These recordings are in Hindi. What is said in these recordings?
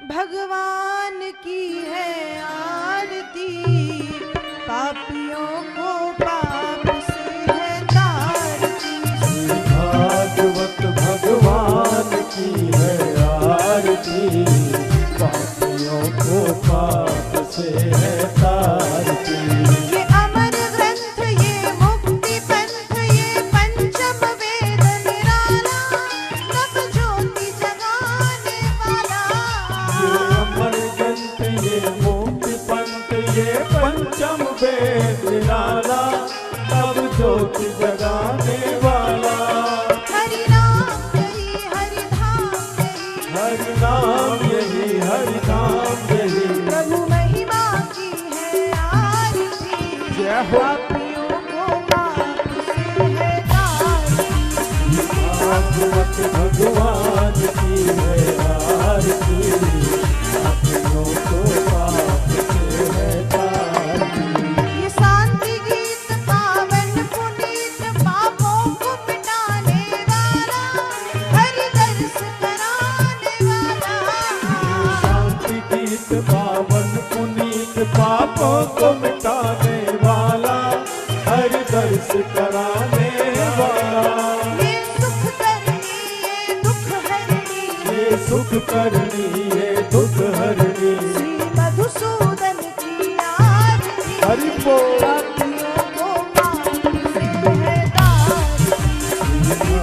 भगवान की है आरती, पापियों को पाप से है तारती। भागवत भगवान की है आरती, पापियों को पाप से है तारती। ये अमर ग्रंथ, ये मुक्ति पंथ, ये पंचम वेद निराला, नव ज्योति जगाने वाला। ये अमर ग्रंथ, ये मुक्ति पंथ, ये पंचम वेद निराला, नव ज्योति जगाने वाला। हरि नाम यही हरि धाम यही, हरि नाम यही, हरि नाम यही। प्रभु महिमा की है आरती, जय हो। पापियों को पाप से है तारती। भागवत भगवान की है आरती, पापियों को पाप से है तारती। ये शांति गीत पावन पुनीत, पापों को मिटाने वाला, हरि दर्श कराने वाला। शांति गीत पावन पुनीत, पापों को मिटाने वाला, हरि दर्श कराने वाला। ये सुख करनी ये दुख हरनी, ये सुख करनी, ये दुख हरनी। श्री मधुसूदन की आरती, हरि बोल। पापियों को पाप से है तारती।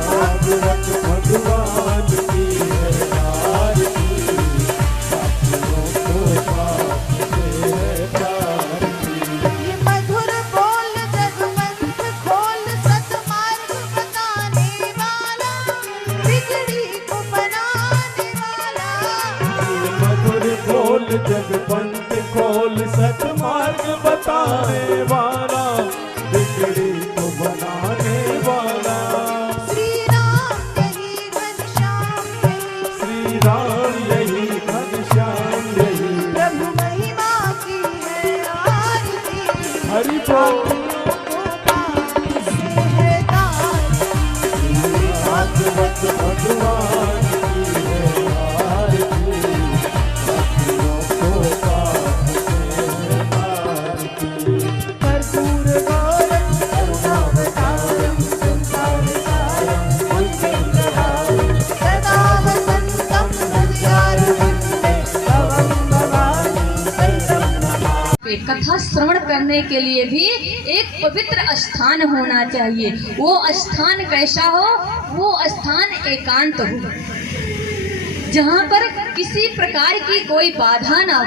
भागवत भगवान की है आरती, पापियों को पाप से है तारती। ये मधुर बोल जगवंत खोल, सतमार्ग बताने वाला, बिगड़ी को बनाने वाला। ये मधुर बोल जगपंथ खोल, सतमार्ग बताने वाला, बिगड़ी को बनाने वाला। श्री राम यही घनश्याम यही, श्री राम यही, घनश्याम यही। प्रभु महिमा की है आरती, हरि बोल। पापियों को पाप से है तारती। भागवत भगवान की है आरती, पापियों को पाप से है तारती। कर्पूर गौरम करुणावतारम, संसार सारम भुजगेन्द्रहारम, सदा वसन्तं हृदयारविन्दे भवं भवानी शरणं नमामि। कथा श्रवण करने के लिए भी एक पवित्र स्थान होना चाहिए। वो स्थान कैसा हो? वो स्थान एकांत हो, जहाँ पर किसी प्रकार की कोई बाधा ना हो,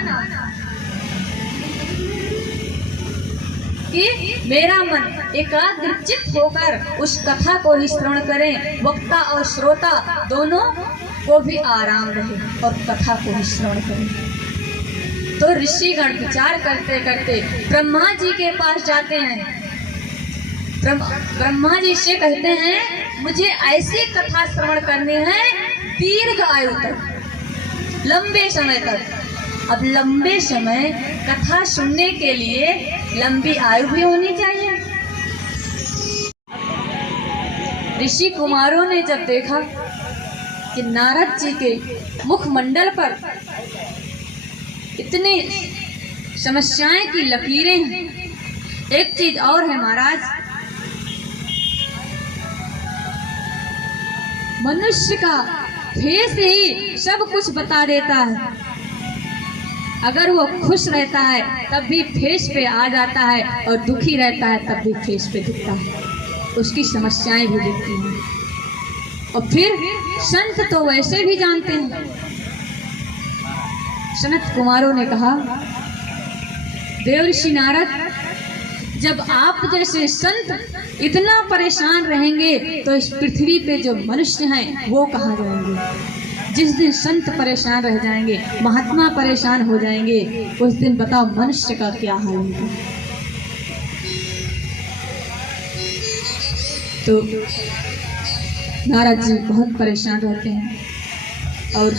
कि मेरा मन एकाग्रचित होकर उस कथा को ही श्रवण करें, वक्ता और श्रोता दोनों को भी आराम रहे और कथा को ही श्रवण करें। तो ऋषिगण विचार करते करते ब्रह्मा जी के पास जाते हैं। ब्रह्मा जी से कहते हैं, मुझे ऐसी कथा श्रवण करनी है दीर्घ आयु तक, लंबे समय तक। अब लंबे समय कथा सुनने के लिए लंबी आयु भी होनी चाहिए। ऋषि कुमारों ने जब देखा कि नारद जी के मुखमंडल पर इतनी समस्याएं की लकीरें हैं, एक चीज और है महाराज, मनुष्य का फेस ही सब कुछ बता देता है। अगर वो खुश रहता है तब भी फेस पे आ जाता है, और दुखी रहता है तब भी फेस पे दिखता है, उसकी समस्याएं भी दिखती हैं। और फिर संत तो वैसे भी जानते हैं। सनत कुमारों ने कहा, देवर्षि नारद, जब आप जैसे संत इतना परेशान रहेंगे तो इस पृथ्वी पे जो मनुष्य हैं वो कहाँ जाएंगे? जिस दिन संत परेशान रह जाएंगे, महात्मा परेशान हो जाएंगे, उस दिन बताओ मनुष्य का क्या हाल होगा। तो नारद जी बहुत परेशान रहते हैं और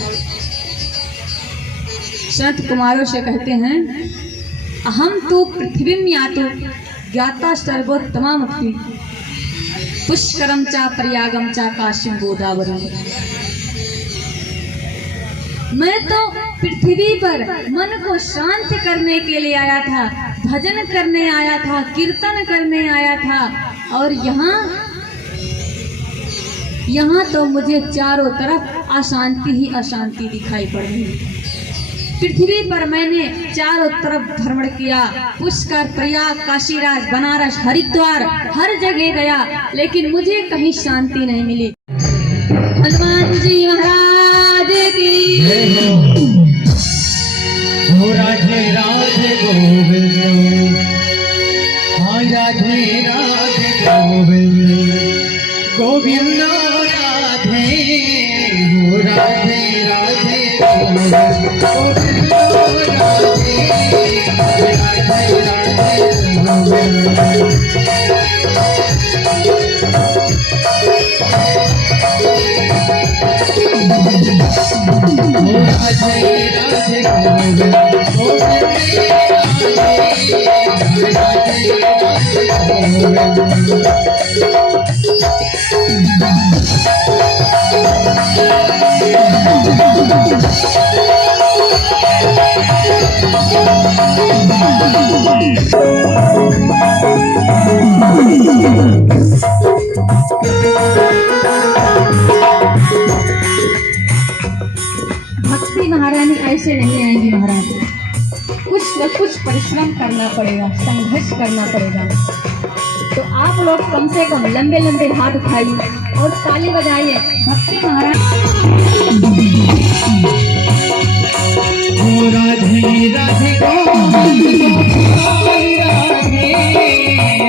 संत कुमारों से कहते हैं, अहम तो पृथ्वीम यातो ज्ञाता सर्वोत्तमामपि पुष्करम चा प्रयागम चा काशीम गोदावरी। मैं तो पृथ्वी पर मन को शांत करने के लिए आया था, भजन करने आया था, कीर्तन करने आया था। और यहाँ तो मुझे चारों तरफ अशांति ही अशांति दिखाई पड़ रही है। पृथ्वी पर मैंने चारों तरफ भ्रमण किया, पुष्कर, प्रयाग, काशीराज, बनारस, हरिद्वार, हर जगह गया, लेकिन मुझे कहीं शांति नहीं मिली। हनुमान जी महाराज की राधे राधे गोविंद, हाँ राधे राधे गोविंद, गोविंद राधे, हो राधे राधे गोविंद, गोविंद राधे, राधे राधे गोविंद। भक्ति महारानी ऐसे नहीं आएंगी महाराज, कुछ न कुछ परिश्रम करना पड़ेगा, संघर्ष करना पड़ेगा। तो आप लोग कम से कम लंबे लंबे हाथ उठाइए और ताली बजाइए। भक्ति महारानी राधे राधे गोविंद, राधे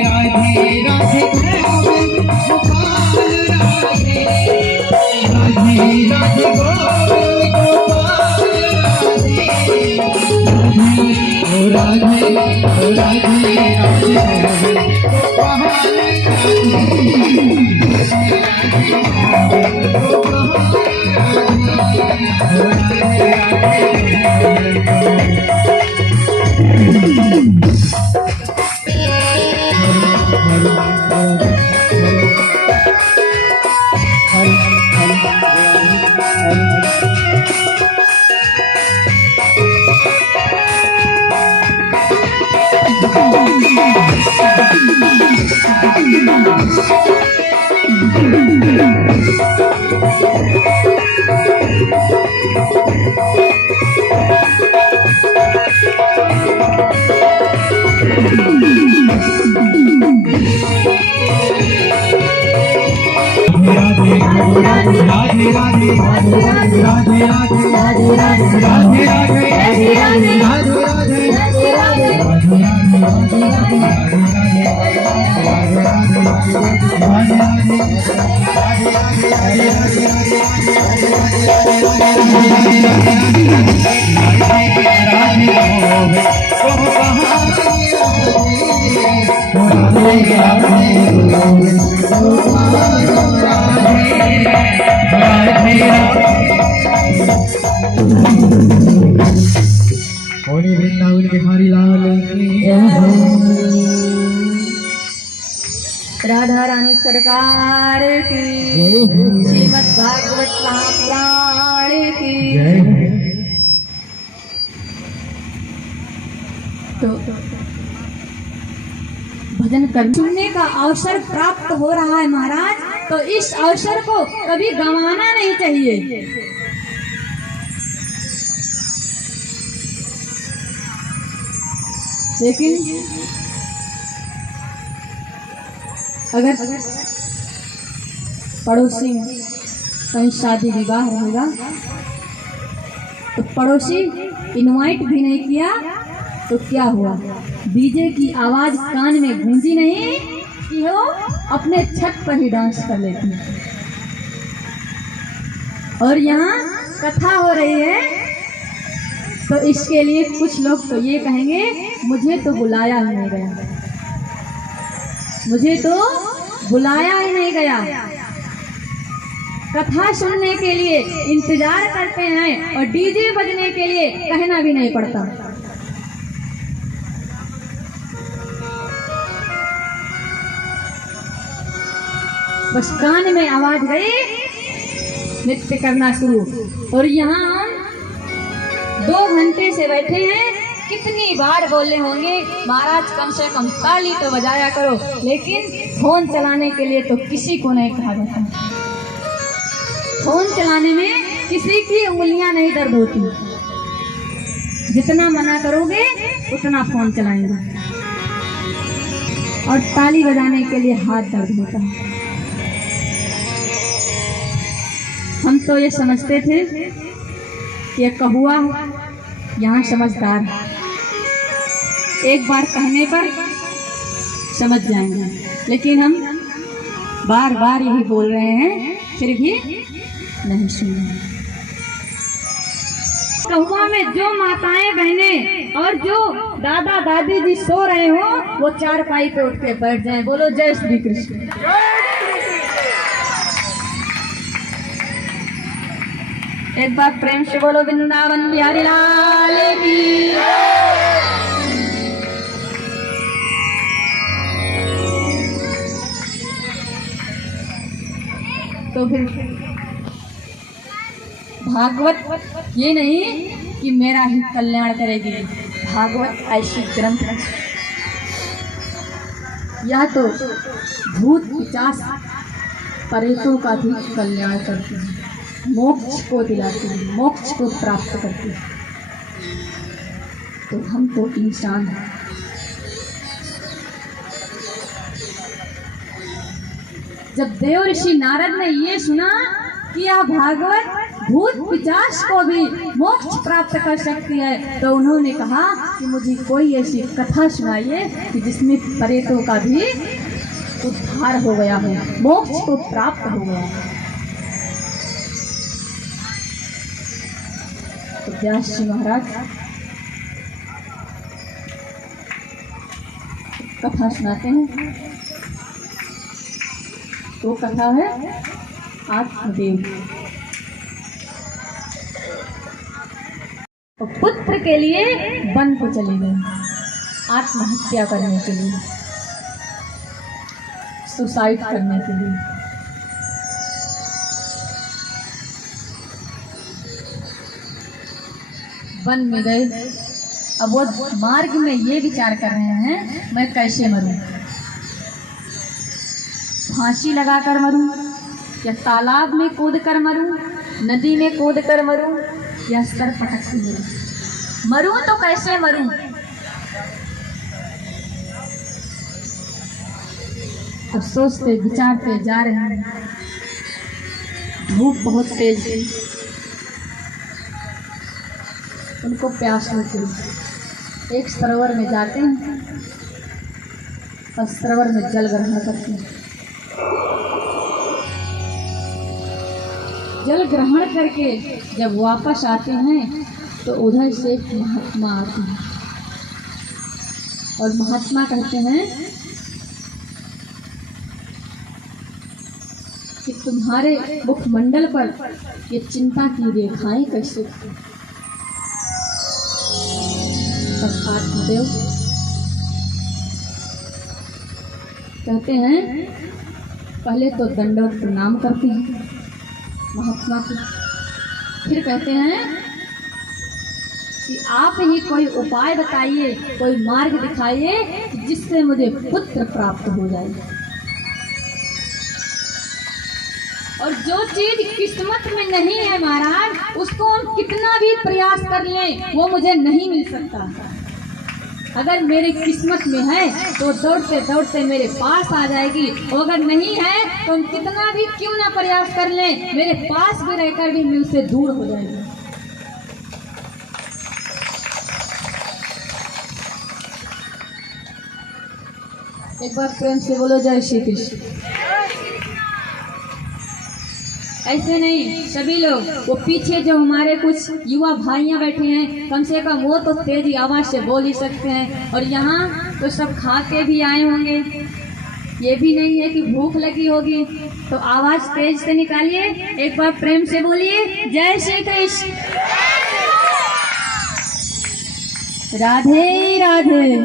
राधे राधे गोविंद, गोपाल राधे, राधे राधे गोविंद, गोपाल राधे, राधे राधे राधे वृंदावन बिहारी लाल राधा रानी सरकार की, श्रीमद् भागवत महापुराण की। तो भजन कर सुनने का अवसर प्राप्त हो रहा है महाराज, तो इस अवसर को कभी गंवाना नहीं चाहिए। लेकिन अगर पड़ोसी में कहीं शादी विवाह रहेगा तो पड़ोसी इनवाइट भी नहीं किया तो क्या हुआ, डीजे की आवाज कान में गूंजी नहीं कि वो अपने छत पर ही डांस कर लेती है। और यहाँ कथा हो रही है तो इसके लिए कुछ लोग तो ये कहेंगे मुझे तो बुलाया ही नहीं गया, मुझे तो बुलाया ही नहीं गया। कथा सुनने के लिए इंतजार करते हैं और डीजे बजने के लिए कहना भी नहीं पड़ता। बस कान में आवाज गई, नृत्य करना शुरू। और यहाँ 2 घंटे से बैठे हैं, कितनी बार बोले होंगे महाराज कम से कम ताली तो बजाया करो, लेकिन फोन चलाने के लिए तो किसी को नहीं कहा जाता। फोन चलाने में किसी की उंगलियां नहीं दर्द होती, जितना मना करोगे उतना फोन चलाएंगे, और ताली बजाने के लिए हाथ दर्द होता है। हम तो ये समझते थे कि कहुआ यहाँ समझदार है, एक बार कहने पर समझ जाएंगे, लेकिन हम बार बार यही बोल रहे हैं फिर भी नहीं सुन रहे। कहुआ में जो माताएं बहनें और जो दादा दादी जी सो रहे हो वो चारपाई पे उठ के बैठ जाएं। बोलो जय श्री कृष्ण। एक बार प्रेम से बोलो वृंदावन बिहारी लाल की। तो फिर भागवत ये नहीं कि मेरा ही कल्याण करेगी, भागवत ऐसी ग्रंथ है यह तो भूत पिशाच प्रेतों का भी कल्याण करती है, मोक्ष को दिलाती है, मोक्ष को प्राप्त करती है। तो हम तो इंसान हैं। जब देव ऋषि नारद ने ये सुना कि यह भागवत भूत पिशाच को भी मोक्ष प्राप्त कर सकती है, तो उन्होंने कहा कि मुझे कोई ऐसी कथा सुनाइए कि जिसमें प्रेतों का भी उद्धार हो गया हो, मोक्ष को प्राप्त हो गया है। तो व्यास जी महाराज कथा सुनाते हैं। तो कथा है आत्मदेव। तो पुत्र के लिए वन को चले गए आत्महत्या करने के लिए, सुसाइड करने के लिए। वन में गए। अब वो मार्ग में ये विचार कर रहे हैं मैं कैसे मरूं, फांसी लगाकर मरूं या तालाब में कूद कर मरूं, नदी में कूद कर मरूं या सर पटक कर मरूं तो कैसे मरूं। अब सोचते विचारते जा रहे हैं। धूप बहुत तेज थी, उनको प्यास लगी। एक सरोवर में जाते हैं और सरोवर में जल ग्रहण करते हैं। जल ग्रहण करके जब वापस आते हैं तो उधर से एक महात्मा आते हैं और महात्मा कहते हैं कि तुम्हारे मुखमंडल पर ये चिंता की रेखाएं कैसे थी। तब आत्मदेव कहते हैं पहले तो दंडवत प्रणाम करते हैं महात्मा को, फिर कहते हैं कि आप ही कोई उपाय बताइए, कोई मार्ग दिखाइए जिससे मुझे पुत्र प्राप्त हो जाए। और जो चीज किस्मत में नहीं है महाराज, उसको हम कितना भी प्रयास कर लें वो मुझे नहीं मिल सकता। अगर मेरी किस्मत में है तो दौड़ते दौड़ते मेरे पास आ जाएगी, और अगर नहीं है तो हम कितना भी क्यों ना प्रयास कर लें मेरे पास भी रहकर भी मुझसे दूर हो जाएगी। एक बार प्रेम से बोलो जय श्री कृष्ण। ऐसे नहीं सभी लोग, वो पीछे जो हमारे कुछ युवा भाइयां बैठे हैं कम से कम वो तो तेजी आवाज से बोल ही सकते हैं, और यहाँ तो सब खा के भी आए होंगे। ये भी नहीं है कि भूख लगी होगी, तो आवाज तेज से निकालिए। एक बार प्रेम से बोलिए जय श्री कृष्ण। राधे राधे।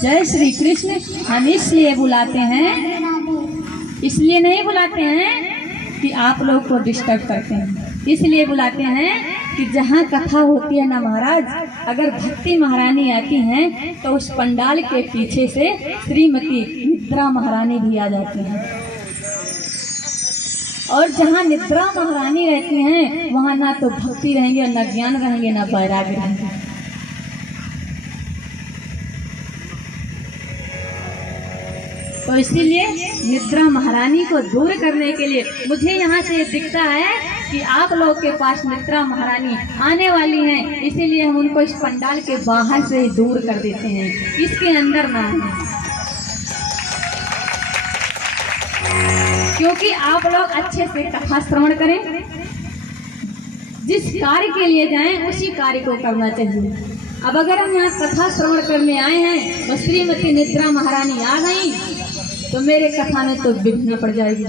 जय श्री कृष्ण। हम इसलिए बुलाते हैं, इसलिए नहीं बुलाते हैं कि आप लोग को डिस्टर्ब करते हैं, इसलिए बुलाते हैं कि जहाँ कथा होती है ना महाराज, अगर भक्ति महारानी आती हैं तो उस पंडाल के पीछे से श्रीमती निद्रा महारानी भी आ जाती हैं। और जहाँ निद्रा महारानी रहती हैं वहाँ ना तो भक्ति रहेंगे, ना ज्ञान रहेंगे, ना वैराग्य रहेंगे। तो इसीलिए निद्रा महारानी को दूर करने के लिए मुझे यहाँ से दिखता है कि आप लोग के पास निद्रा महारानी आने वाली हैं, इसीलिए हम उनको इस पंडाल के बाहर से ही दूर कर देते हैं, इसके अंदर ना आए। क्योंकि आप लोग अच्छे से कथा श्रवण करें, जिस कार्य के लिए जाएं उसी कार्य को करना चाहिए। अब अगर हम यहाँ कथा श्रवण करने आए हैं तो श्रीमती निद्रा महारानी आ गई तो मेरे कथा में तो विघ्न पड़ जाएगी।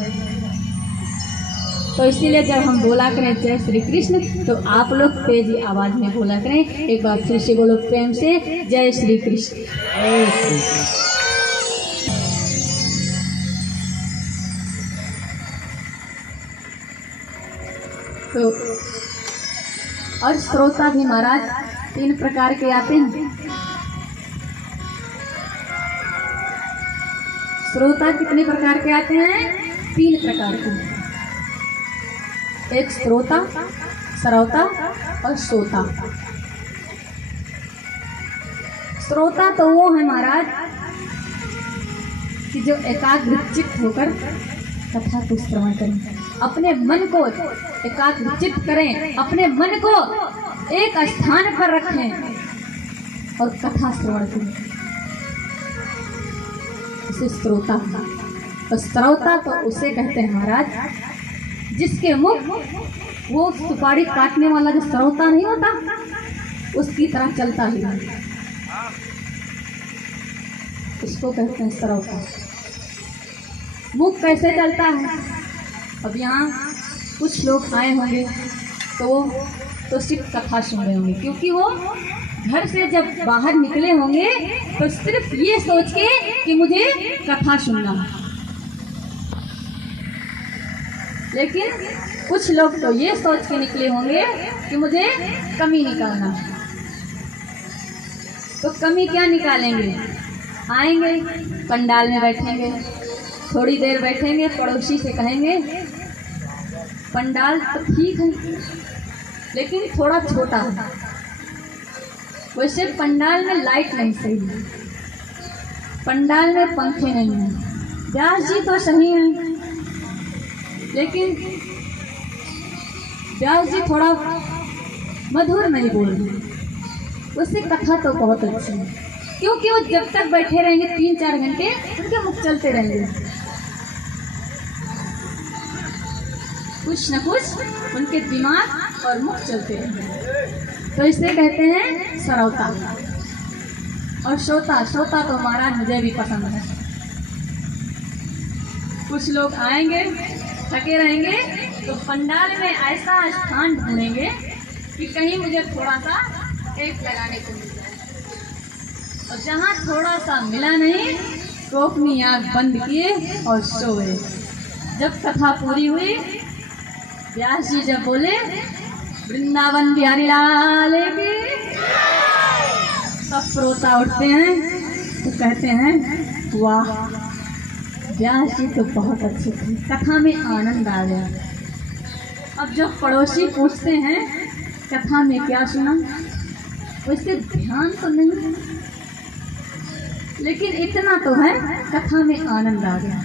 तो इसीलिए जब हम बोला करें जय श्री कृष्ण तो आप लोग तेजी आवाज में बोला करें। एक बार फिर से बोलो प्रेम से, जय श्री कृष्ण। तो और श्रोता भी महाराज 3 प्रकार के आते हैं। श्रोता कितने प्रकार के आते हैं? 3 प्रकार के। एक श्रोता, श्रोता और श्रोता। श्रोता तो वो है महाराज कि जो एकाग्रचित्त होकर कथा को श्रवण करें, अपने मन को एकाग्रचित्त करें, अपने मन को एक स्थान पर रखें और कथा श्रवण करें, उसे श्रोता। तो श्रोता तो उसे कहते हैं महाराज जिसके मुख वो सुपारी काटने वाला जो श्रोता नहीं होता उसकी तरह चलता ही नहीं, उसको कहते हैं श्रोता। मुख कैसे चलता है? अब यहाँ कुछ लोग आए होंगे तो सिर्फ कथा सुन रहे होंगे, क्योंकि वो घर से जब बाहर निकले होंगे तो सिर्फ ये सोच के कि मुझे कथा सुनना है। लेकिन कुछ लोग तो ये सोच के निकले होंगे कि मुझे कमी निकालना है। तो कमी क्या निकालेंगे? आएंगे पंडाल में बैठेंगे, थोड़ी देर बैठेंगे, पड़ोसी से कहेंगे पंडाल तो ठीक है लेकिन थोड़ा छोटा है, वैसे पंडाल में लाइट नहीं सही है, पंडाल में पंखे नहीं हैं, व्यास जी तो सही हैं लेकिन व्यास जी थोड़ा मधुर नहीं बोल रहे, उससे कथा तो बहुत अच्छी है। क्योंकि वो जब तक बैठे रहेंगे 3-4 घंटे उनके मुख चलते रहेंगे, कुछ न कुछ उनके दिमाग और मुख चलते रहेंगे। तो इसे कहते हैं श्रोता। और श्रोता, श्रोता तो महाराज मुझे भी पसंद है। कुछ लोग आएंगे, थके रहेंगे तो पंडाल में ऐसा स्थान ढूंढेंगे कि कहीं मुझे थोड़ा सा टेप लगाने को मिल जाए, और जहाँ थोड़ा सा मिला नहीं तो अपनी आँख बंद किए और सोए। जब कथा पूरी हुई, व्यास जी जब बोले वृंदावन बिहारी लाल की, सब श्रोता उठते हैं तो कहते हैं वाह व्यास जी तो बहुत अच्छे थे, कथा में आनंद आ गया। अब जब पड़ोसी पूछते हैं कथा में क्या सुना, वैसे ध्यान तो नहीं लेकिन इतना तो है कथा में आनंद आ गया।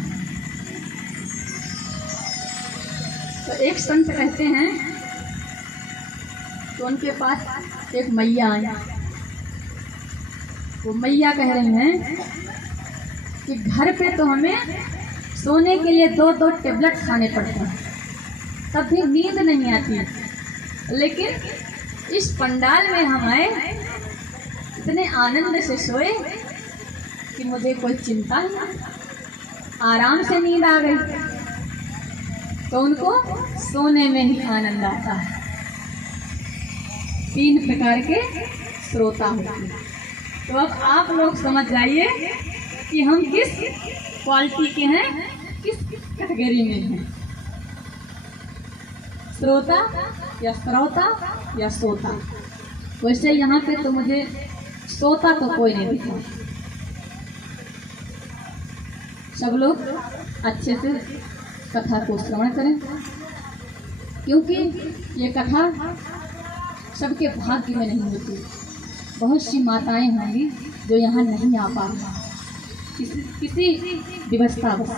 तो एक संत कहते हैं तो उनके पास एक मैया आई, वो मैया कह रही हैं कि घर पे तो हमें सोने के लिए 2-2 टेबलेट खाने पड़ते हैं, तब भी नींद नहीं आती, लेकिन इस पंडाल में हम आए इतने आनंद से सोए कि मुझे कोई चिंता नहीं, आराम से नींद आ गई। तो उनको सोने में ही आनंद आता है। 3 प्रकार के श्रोता होते हैं। तो अब आप लोग समझ जाइए कि हम किस क्वालिटी के हैं, किस कैटेगरी में हैं। श्रोता या श्रोता या सोता। वैसे यहाँ पे तो मुझे सोता तो कोई नहीं दिखा। सब लोग अच्छे से कथा को श्रवण करें, क्योंकि ये कथा सबके भाग्य में नहीं होती। बहुत सी माताएं होंगी जो यहाँ नहीं आ पा रही किसी विवशतावश।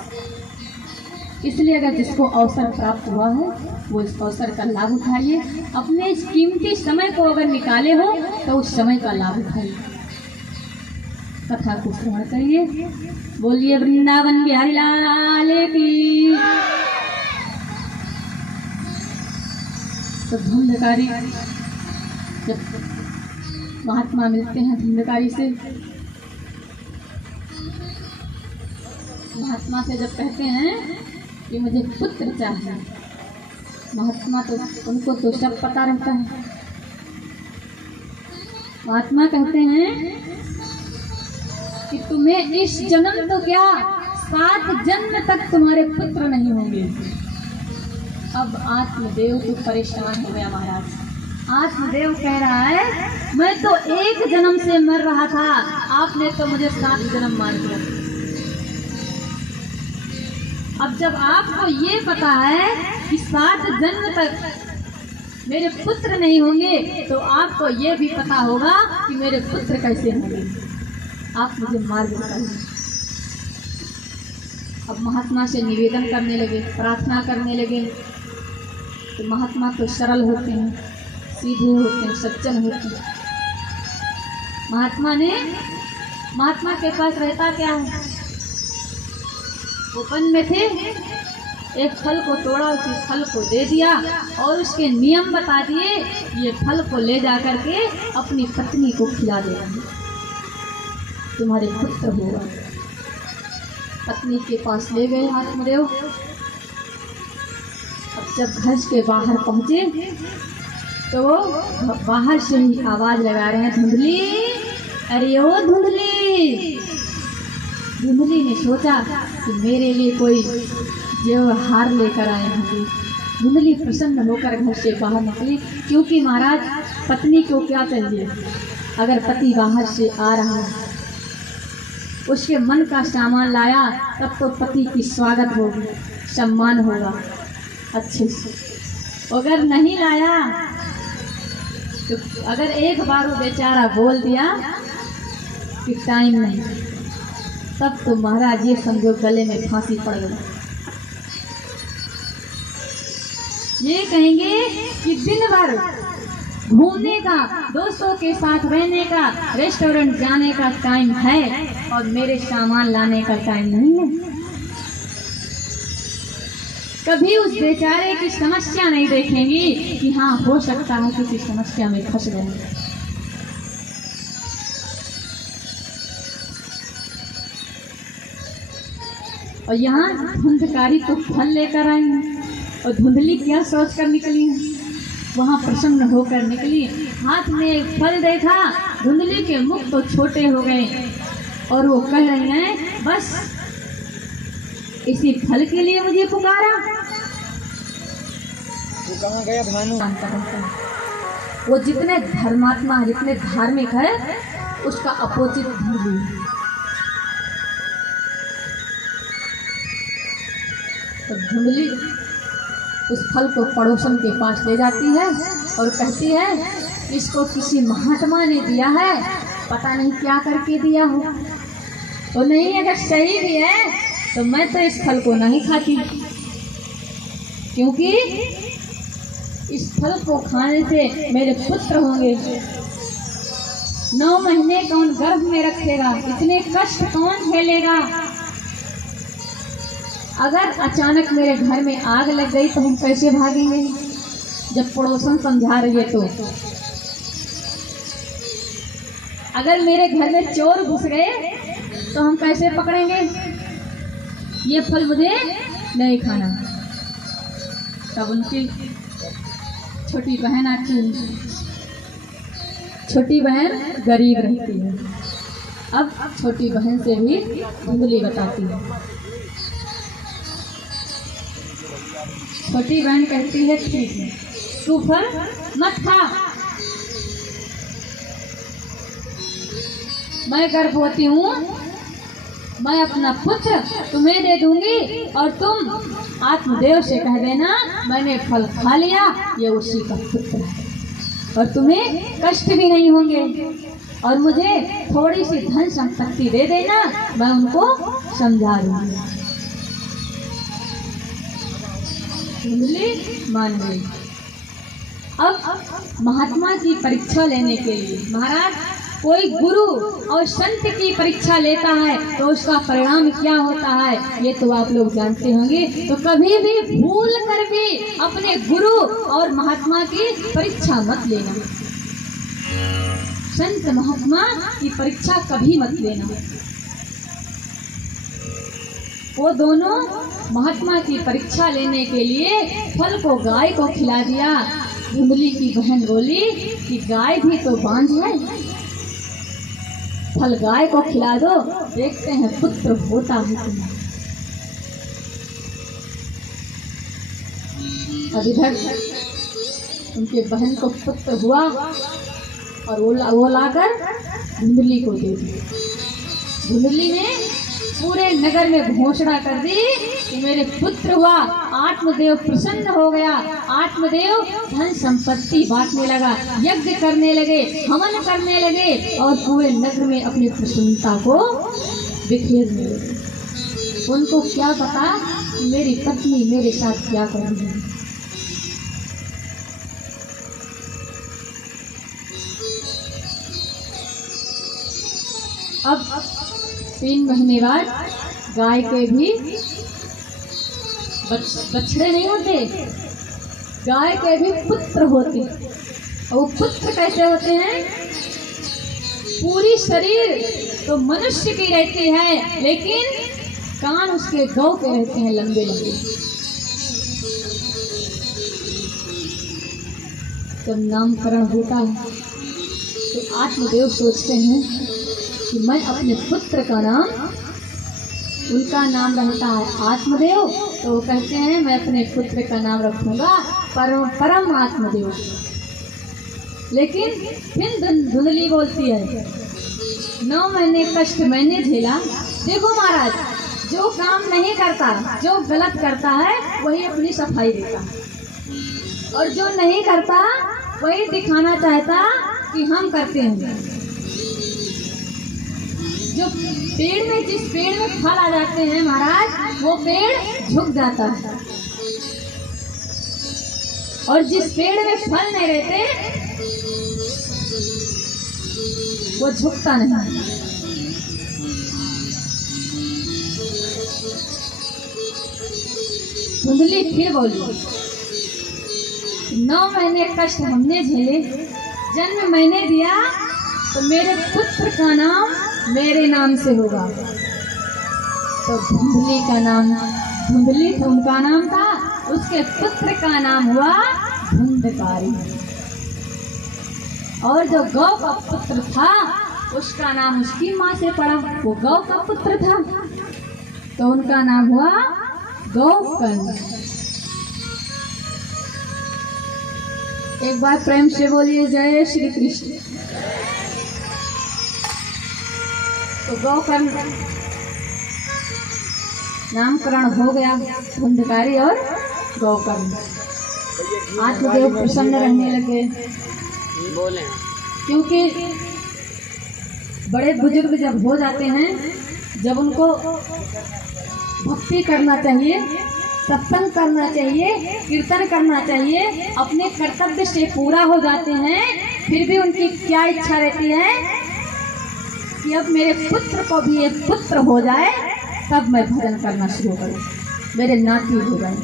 इसलिए अगर जिसको अवसर प्राप्त हुआ है वो इस अवसर का लाभ उठाइए। अपने इस कीमती समय को अगर निकाले हो तो उस समय का लाभ उठाइए, कथा को श्रवण करिए। बोलिए वृंदावन बिहारी लाल की। तो धुंधकारी जब महात्मा मिलते हैं धुंधकारी से, महात्मा से जब कहते हैं कि मुझे पुत्र चाहिए, महात्मा तो उनको तो सब पता रहता है। महात्मा कहते हैं कि तुम्हें इस जन्म तो क्या 7 जन्म तक तुम्हारे पुत्र नहीं होंगे। अब आत्मदेव तो परेशान हो गया महाराज। आत्मदेव कह रहा है मैं तो 1 जन्म से मर रहा था, आपने तो मुझे 7 जन्म मार दिया। अब जब आपको ये पता है कि 7 जन्म तक मेरे पुत्र नहीं होंगे, तो आपको ये भी पता होगा कि मेरे पुत्र कैसे होंगे। आप मुझे मार्ग बताइए। अब महात्मा से निवेदन करने लगे, प्रार्थना करने लगे। तो महात्मा तो सरल होते हैं, सीधे होते हैं, सज्जन होते हैं। महात्मा के पास रहता क्या है? वो वन में थे, एक फल को तोड़ा, उसी फल को दे दिया और उसके नियम बता दिए, ये फल को ले जा करके अपनी पत्नी को खिला देना, तुम्हारे पुत्र होगा। पत्नी के पास ले गए आत्मदेव। अब जब घर के बाहर पहुंचे तो बाहर से ही आवाज लगा रहे हैं, धुंधली, अरे ओ धुंधली। धुंधली ने सोचा कि मेरे लिए कोई हार लेकर आए होंगे। धुंधली प्रसन्न होकर घर से बाहर निकली, क्योंकि महाराज पत्नी को क्या चाहिए? अगर पति बाहर से आ रहा है, उसके मन का सामान लाया, तब तो पति की स्वागत होगी, सम्मान होगा अच्छे से। अगर नहीं लाया तो अगर एक बार वो बेचारा बोल दिया कि टाइम नहीं, तब तो महाराज ये समझो गले में फांसी पड़ गई। ये कहेंगे कि दिन भर घूमने का, दोस्तों के साथ रहने का, रेस्टोरेंट जाने का टाइम है और मेरे सामान लाने का टाइम नहीं है। कभी उस बेचारे की समस्या नहीं देखेंगी कि हाँ हो सकता है किसी समस्या में फंस गए। और यहाँ धुंधकारी तो फल लेकर आई हैं, और धुंधली क्या सोच कर निकली है? वहाँ प्रसन्न होकर निकली, हाथ में एक फल देखा, धुंधली के मुख तो छोटे हो गए और वो कह रही हैं, बस इसी फल के लिए मुझे पुकारा। वो कहाँ गया भानु? वो जितने धर्मात्मा है, जितने धार्मिक है, उसका अपोजिट धुंधली। तो धुंधली उस फल को पड़ोसन के पास ले जाती है और कहती है, इसको किसी महात्मा ने दिया है, पता नहीं क्या करके दिया हो। तो नहीं, अगर सही भी है तो मैं तो इस फल को नहीं खाती, क्योंकि इस फल को खाने से मेरे पुत्र होंगे। 9 महीने कौन गर्भ में रखेगा? इतने कष्ट कौन झेलेगा? अगर अचानक मेरे घर में आग लग गई तो हम कैसे भागेंगे? जब पड़ोसन समझा रही है तो। अगर मेरे घर में चोर घुस गए तो हम कैसे पकड़ेंगे? ये फल मुझे नहीं खाना। तब उनकी छोटी बहन आती है। छोटी बहन गरीब रहती है। अब छोटी बहन से भी धुंधली बताती है, छोटी बहन कहती है ठीक है, तू फल मत खा, मैं गर्भवती हूँ, मैं अपना पुत्र तुम्हें दे दूंगी और तुम आत्मदेव से कह देना मैंने फल खा लिया, ये उसी का पुत्र है और तुम्हें कष्ट भी नहीं होंगे और मुझे थोड़ी सी धन संपत्ति दे देना, मैं उनको समझा दूंगी। मान गई। अब महात्मा की परीक्षा लेने के लिए महाराज कोई गुरु और संत की परीक्षा लेता है तो उसका परिणाम क्या होता है ये तो आप लोग जानते होंगे। तो कभी भी भूल कर भी अपने गुरु और महात्मा की परीक्षा मत लेना, संत महात्मा की परीक्षा कभी मत लेना। वो दोनों महात्मा की परीक्षा लेने के लिए फल को गाय को खिला दिया। धुंधली की बहन बोली कि गाय भी तो बांझ है, फल गाय को खिला दो, देखते हैं पुत्र होता है तुम्हें। अब इधर उनके बहन को पुत्र हुआ और वो लाकर धुंधली को दे दी। धुंधली ने पूरे नगर में घोषणा कर दी कि मेरे पुत्र हुआ, आत्मदेव प्रसन्न हो गया, आत्मदेव धन संपत्ति बांटने लगा, यज्ञ करने लगे, हवन करने लगे और पूरे नगर में अपनी प्रसन्नता को बिखेरने लगे। उनको क्या पता कि मेरी पत्नी मेरे साथ क्या कर रही है। अब 3 महीने बाद गाय के भी बछड़े नहीं होते, गाय के भी पुत्र होते। और वो पुत्र कैसे होते हैं? पूरी शरीर तो मनुष्य की रहती है लेकिन कान उसके गौ के रहते हैं, लंबे लंबे। जब नामकरण होता है तो आत्मदेव सोचते हैं कि मैं अपने पुत्र का नाम, उनका नाम रहता है आत्मदेव, तो वो कहते हैं मैं अपने पुत्र का नाम रखूंगा परम आत्मदेव। लेकिन फिर धुंधली बोलती है 9 महीने कष्ट मैंने झेला। देखो महाराज, जो काम नहीं करता, जो गलत करता है वही अपनी सफाई देता है और जो नहीं करता वही दिखाना चाहता कि हम करते हैं। जो पेड़ में, जिस पेड़ में फल आ जाते हैं महाराज, वो पेड़ झुक जाता है और जिस पेड़ में फल नहीं रहते वो झुकता नहीं। धुंधली फिर बोली 9 महीने कष्ट हमने झेले, जन्म मैंने दिया तो मेरे पुत्र का नाम मेरे नाम से होगा। तो धुंधली का नाम, धुंधली उनका नाम था, उसके पुत्र का नाम हुआ धुंधकारी। और जो गौ का पुत्र था उसका नाम उसकी माँ से पड़ा, वो गौ का पुत्र था तो उनका नाम हुआ गौकर्ण। एक बार प्रेम से बोलिए जय श्री कृष्ण। तो गौकर्ण नामकरण हो गया, धुंधकारी और गौकर्ण। आत्मदेव प्रसन्न रहने लगे क्योंकि बड़े बुजुर्ग जब हो जाते हैं, जब उनको भक्ति करना चाहिए, सत्संग करना चाहिए, कीर्तन करना चाहिए, अपने कर्तव्य से पूरा हो जाते हैं, फिर भी उनकी क्या इच्छा रहती है कि अब मेरे पुत्र को भी एक पुत्र हो जाए तब मैं भजन करना शुरू करूं, मेरे नाती हो जाए।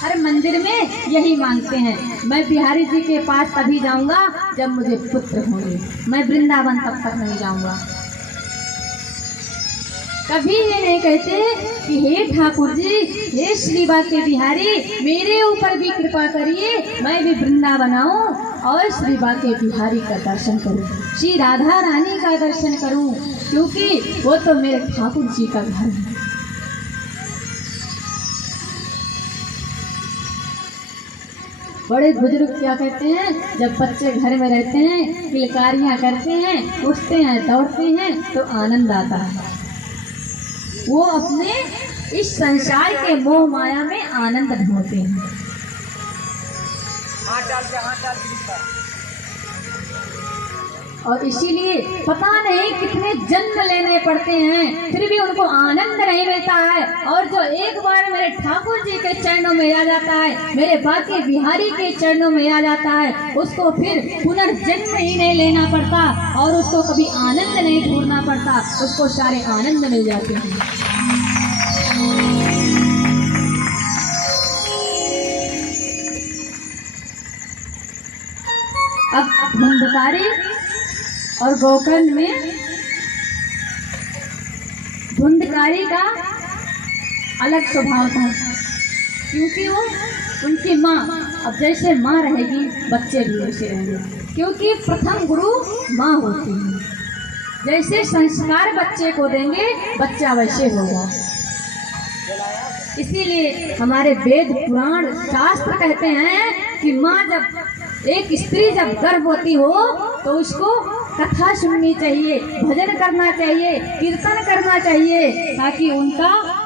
हर मंदिर में यही मांगते हैं, मैं बिहारी जी के पास तभी जाऊंगा जब मुझे पुत्र होंगे, मैं वृंदावन तब तक नहीं जाऊंगा। कभी ये नहीं कहते कि हे ठाकुर जी, हे श्री बाके बिहारी, मेरे ऊपर भी कृपा करिए, मैं भी वृंदावन आऊं और श्री बाके बिहारी का दर्शन करूं, श्री राधा रानी का दर्शन करूं, क्योंकि वो तो मेरे ठाकुर जी का घर है। बड़े बुजुर्ग क्या कहते हैं, जब बच्चे घर में रहते हैं, किलकारियाँ करते हैं, उठते हैं, दौड़ते हैं, तो आनंद आता है। वो अपने इस संसार के मोह माया में आनंद ढूंढते हैं। और इसीलिए पता नहीं कितने जन्म लेने पड़ते हैं, फिर भी उनको आनंद नहीं मिलता है। और जो एक बार मेरे ठाकुर जी के चरणों में आ जाता है, मेरे बाकी बिहारी के चरणों में आ जाता है, उसको फिर पुनर्जन्म ही नहीं लेना पड़ता और उसको कभी आनंद नहीं ढूंढना पड़ता, उसको सारे आनंद मिल जाते हैं। अब धुंधकारी और गोकर्ण में, धुंधकारी का अलग स्वभाव था, क्योंकि वो उनकी माँ, अब जैसे माँ रहेगी बच्चे भी वैसे रहेंगे, क्योंकि प्रथम गुरु माँ होती है। जैसे संस्कार बच्चे को देंगे बच्चा वैसे होगा। इसीलिए हमारे वेद पुराण शास्त्र कहते हैं कि माँ जब एक स्त्री जब गर्भवती हो तो उसको कथा सुननी चाहिए, भजन करना चाहिए, कीर्तन करना चाहिए, ताकि उनका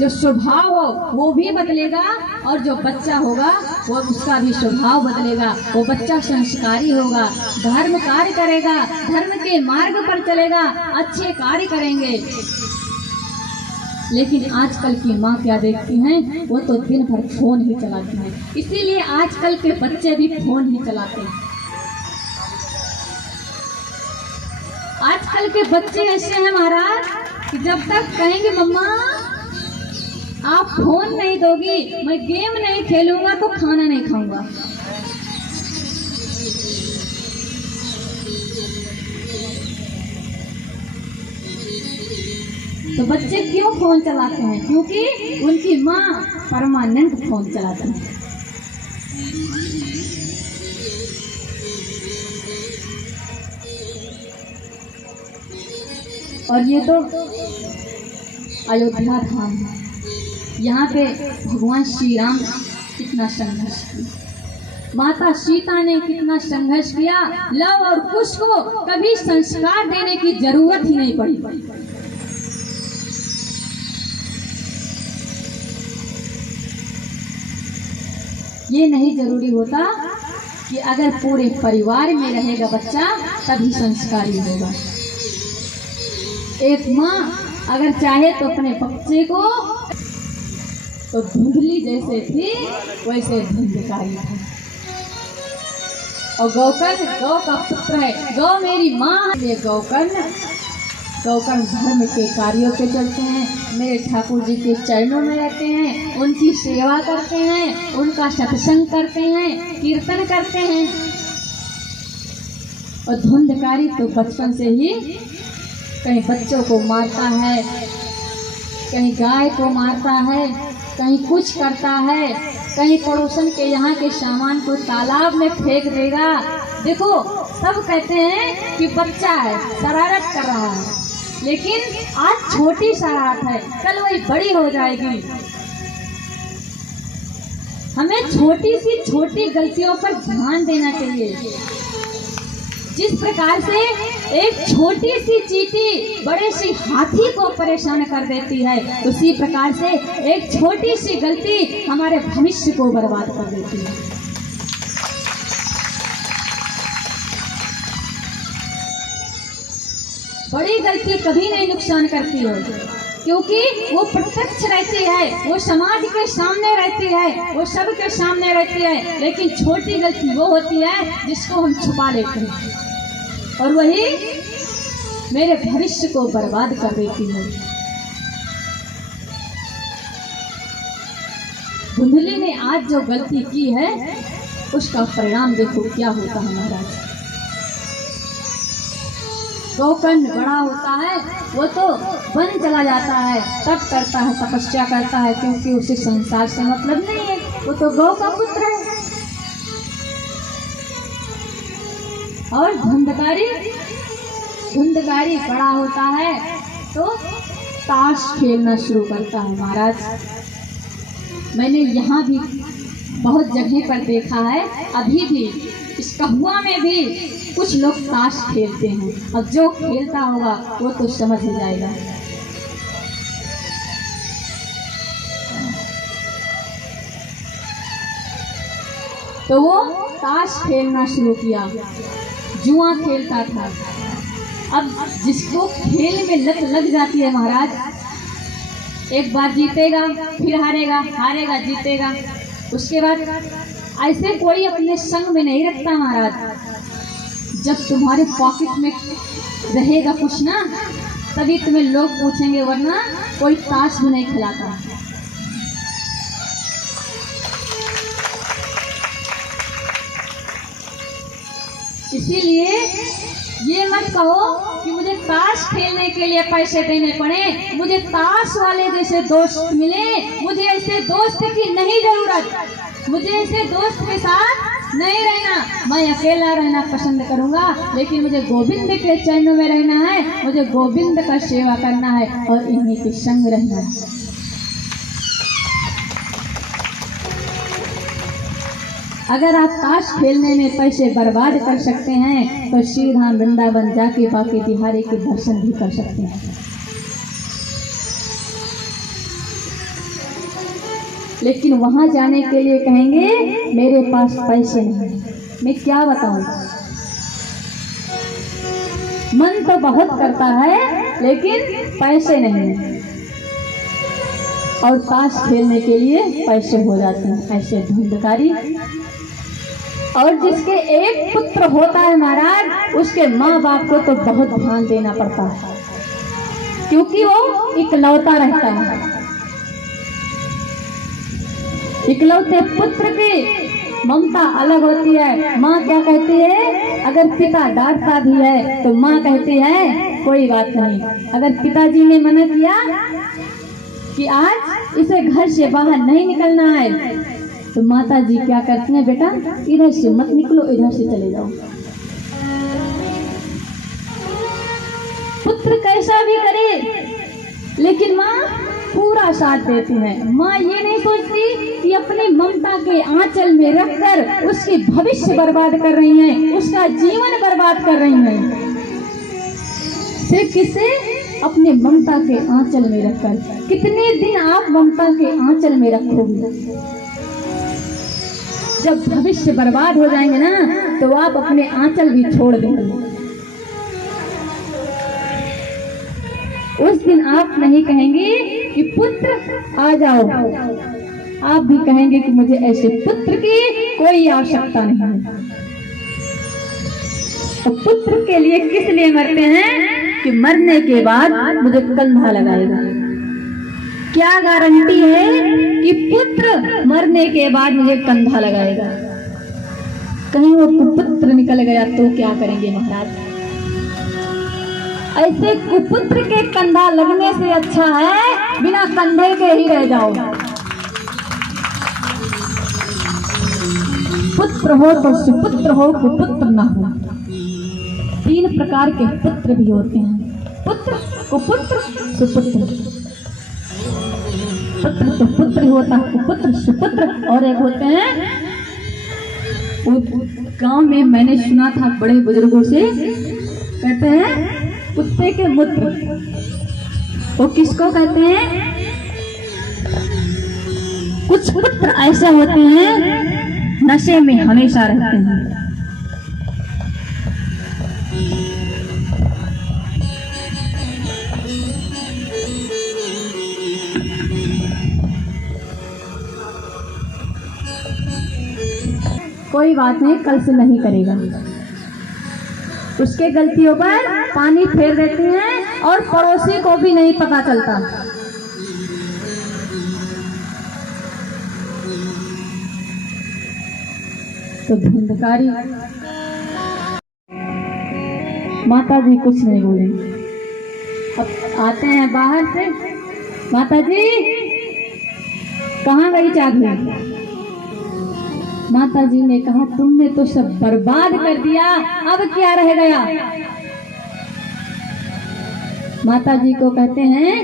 जो स्वभाव हो वो भी बदलेगा और जो बच्चा होगा वो उसका भी स्वभाव बदलेगा। वो बच्चा संस्कारी होगा, धर्म कार्य करेगा, धर्म के मार्ग पर चलेगा, अच्छे कार्य करेंगे। लेकिन आजकल की माँ क्या देखती हैं, वो तो दिन भर फोन ही चलाती हैं। इसीलिए आजकल के बच्चे भी फोन ही चलाते हैं। आजकल के बच्चे ऐसे हैं महाराज कि जब तक कहेंगे मम्मा आप फोन नहीं दोगी, मैं गेम नहीं खेलूंगा तो खाना नहीं खाऊंगा। तो बच्चे क्यों फोन चलाते हैं? क्योंकि उनकी माँ परमानेंट फोन चलाती है। और ये तो अयोध्या धाम है, यहाँ पे भगवान श्री राम कितना संघर्ष किया, माता सीता ने कितना संघर्ष किया। लव और कुश को कभी संस्कार देने की जरूरत ही नहीं पड़ी। ये नहीं जरूरी होता कि अगर पूरे परिवार में रहेगा बच्चा तभी संस्कारी होगा। एक माँ अगर चाहे तो अपने बच्चे को तो धुंधली जैसे थी वैसे धुंधकारी था। और गोकर्ण गौ का पुत्र है, गौ मेरी माँ है। गोकर्ण धर्म के कार्यों पे चलते हैं, मेरे ठाकुर जी के चरणों में रहते हैं, उनकी सेवा करते हैं, उनका सत्संग करते हैं, कीर्तन करते हैं। और धुंधकारी तो बचपन से ही कहीं बच्चों को मारता है, कहीं गाय को मारता है, कहीं कुछ करता है, कहीं पड़ोसन के यहाँ के सामान को तालाब में फेंक देगा। देखो सब कहते हैं कि बच्चा है, शरारत कर रहा है, लेकिन आज छोटी शरारत है, कल वही बड़ी हो जाएगी। हमें छोटी सी छोटी गलतियों पर ध्यान देना चाहिए। जिस प्रकार से एक छोटी सी चींटी बड़े से हाथी को परेशान कर देती है, उसी प्रकार से एक छोटी सी गलती हमारे भविष्य को बर्बाद कर देती है। बड़ी गलती कभी नहीं नुकसान करती है, क्योंकि वो प्रत्यक्ष रहती है, वो समाज के सामने रहती है, वो सबके सामने रहती है। लेकिन छोटी गलती वो होती है जिसको हम छुपा लेते हैं और वही मेरे भविष्य को बर्बाद कर देती है। धुंधली ने आज जो गलती की है उसका परिणाम देखो क्या होता है महाराज। गोकर्ण बड़ा होता है, वो तो वन चला जाता है, तप करता है, तपस्या करता है, क्योंकि उसे संसार से मतलब नहीं है, वो तो गौ का पुत्र है। और धुंधकारी बड़ा होता है तो ताश खेलना शुरू करता है महाराज। मैंने यहाँ भी बहुत जगह पर देखा है, अभी भी इस कहुआ में भी कुछ लोग ताश खेलते हैं। अब जो खेलता होगा वो तो समझ ही जाएगा। तो वो ताश खेलना शुरू किया, जुआ खेलता था। अब जिसको खेल में लत लग जाती है महाराज, एक बार जीतेगा फिर हारेगा, हारेगा जीतेगा, उसके बाद ऐसे कोई अपने संग में नहीं रखता महाराज। जब तुम्हारे पॉकेट में रहेगा कुछ ना, तभी तुम्हें लोग पूछेंगे, वरना कोई ताश भी नहीं खिलाता। इसीलिए ये मत कहो कि मुझे ताश खेलने के लिए पैसे देने पड़े, मुझे ताश वाले जैसे दोस्त मिले, मुझे ऐसे दोस्त की नहीं जरूरत, मुझे ऐसे दोस्त के साथ नहीं रहना, मैं अकेला रहना पसंद करूंगा। लेकिन मुझे गोविंद के चरणों में रहना है, मुझे गोविंद का सेवा करना है और इन्हीं के संग रहना है। अगर आप ताश खेलने में पैसे बर्बाद कर सकते हैं तो सीधा वृंदावन जाके बाकी बिहारी के दर्शन भी कर सकते हैं। लेकिन वहां जाने के लिए कहेंगे मेरे पास पैसे नहीं, मैं क्या बताऊं। मन तो बहुत करता है लेकिन पैसे नहीं, और ताश खेलने के लिए पैसे हो जाते हैं ऐसे धुंधकारी। और जिसके एक पुत्र होता है महाराज, उसके माँ बाप को तो बहुत ध्यान देना पड़ता है, क्योंकि वो इकलौता रहता है। इकलौते पुत्र की ममता अलग होती है। माँ क्या कहती है, अगर पिता डांटता भी है तो माँ कहती है कोई बात नहीं। अगर पिताजी ने मना किया कि आज इसे घर से बाहर नहीं निकलना है, तो माता जी क्या करती हैं, बेटा इधर से मत निकलो, इधर से चले जाओ। पुत्र कैसा भी करे लेकिन माँ पूरा साथ देती है। माँ ये नहीं सोचती कि अपनी ममता के आंचल में रखकर उसकी भविष्य बर्बाद कर रही हैं, उसका जीवन बर्बाद कर रही हैं। सिर्फ किसे, अपने ममता के आंचल में रखकर। कितने दिन आप ममता के आंचल में रखोगे? जब भविष्य बर्बाद हो जाएंगे ना, तो आप अपने आंचल भी छोड़ देंगे। उस दिन आप नहीं कहेंगे कि पुत्र आ जाओ, आप भी कहेंगे कि मुझे ऐसे पुत्र की कोई आवश्यकता नहीं है। तो पुत्र के लिए किस लिए मरते हैं कि मरने के बाद मुझे कंधा लगाएगा। क्या गारंटी है कि पुत्र मरने के बाद मुझे कंधा लगाएगा? कहीं वो कुपुत्र निकल गया तो क्या करेंगे महाराज? ऐसे कुपुत्र के कंधा लगने से अच्छा है बिना कंधे के ही रह जाओ। पुत्र हो तो सुपुत्र हो, कुपुत्र न हो। 3 प्रकार के पुत्र भी होते हैं, पुत्र, कुपुत्र, सुपुत्र। पुत्र तो पुत्र होता है, कुपुत्र, सुपुत्र। और एक होते हैं, गांव में मैंने सुना था बड़े बुजुर्गों से, कहते हैं कुत्ते के मूत्र। वो किसको कहते हैं? कुछ पुत्र ऐसे होते हैं नशे में हमेशा रहते हैं। कोई बात नहीं, कल से नहीं करेगा। उसके गलतियों पर पानी फेर देते हैं और पड़ोसी को भी नहीं पता चलता। तो धुंधकारी माता जी कुछ नहीं बोले। अब आते हैं बाहर से, माता जी कहाँ गई चाबी? माता जी ने कहा तुमने तो सब बर्बाद कर दिया, अब क्या रह गया? माता जी को कहते हैं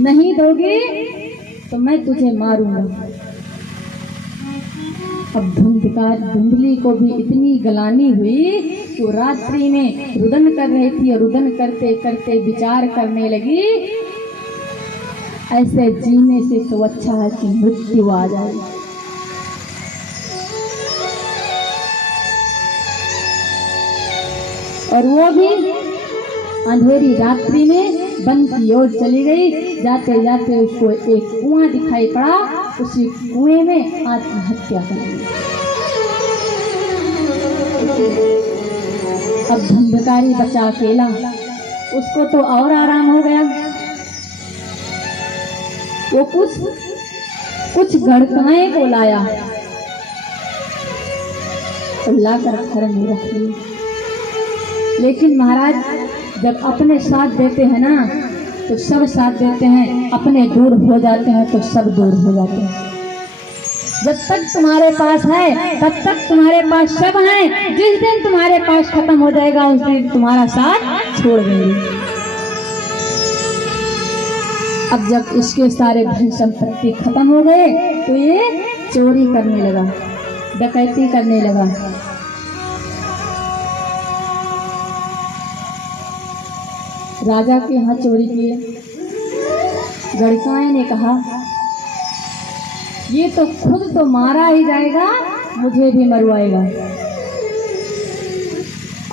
नहीं दोगी तो मैं तुझे मारूंगा। अब धुंधली को भी इतनी गलानी हुई कि वो रात्रि में रुदन कर रही थी और रुदन करते करते विचार करने लगी, ऐसे जीने से तो अच्छा है कि मृत्यु आ जाए। और वो भी अंधेरी रात्रि में वन की ओर चली गई। जाते जाते उसको एक कुआं दिखाई पड़ा, उसी कुएं में आत्महत्या कर ली। अब धुंधकारी बचा अकेला, उसको तो और आराम हो गया। वो कुछ गड़काएं को लाया और लाकर घर में रख ली। लेकिन महाराज जब अपने साथ देते हैं ना तो सब साथ देते हैं, अपने दूर हो जाते हैं तो सब दूर हो जाते हैं। जब तक तुम्हारे पास है तब तक तुम्हारे पास सब हैं। जिस दिन तुम्हारे पास खत्म हो जाएगा उस दिन तुम्हारा साथ छोड़ देंगे। अब जब इसके सारे धन संपत्ति खत्म हो गए तो ये चोरी करने लगा, डकैती करने लगा। राजा के यहाँ चोरी किए। गड़काई ने कहा ये तो खुद तो मारा ही जाएगा, मुझे भी मरवाएगा।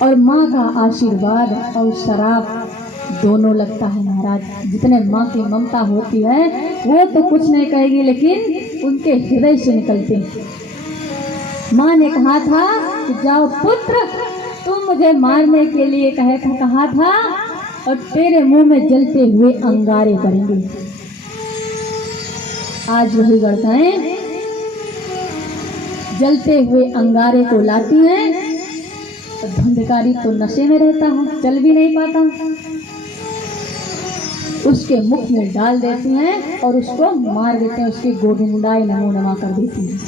और माँ का आशीर्वाद और शराब दोनों लगता है महाराज। जितने माँ की ममता होती है वो तो कुछ नहीं कहेगी, लेकिन उनके हृदय से निकलते। माँ ने कहा था कि जाओ पुत्र, तुम मुझे मारने के लिए कहा था और तेरे मुंह में जलते हुए अंगारे करेंगे। आज वही गड़काएं जलते हुए अंगारे को लाती हैं। धुंधकारी तो नशे में रहता है, चल भी नहीं पाता। उसके मुख में डाल देती हैं और उसको मार देते हैं, उसकी गोविंदाई नमो नमा कर देती हैं।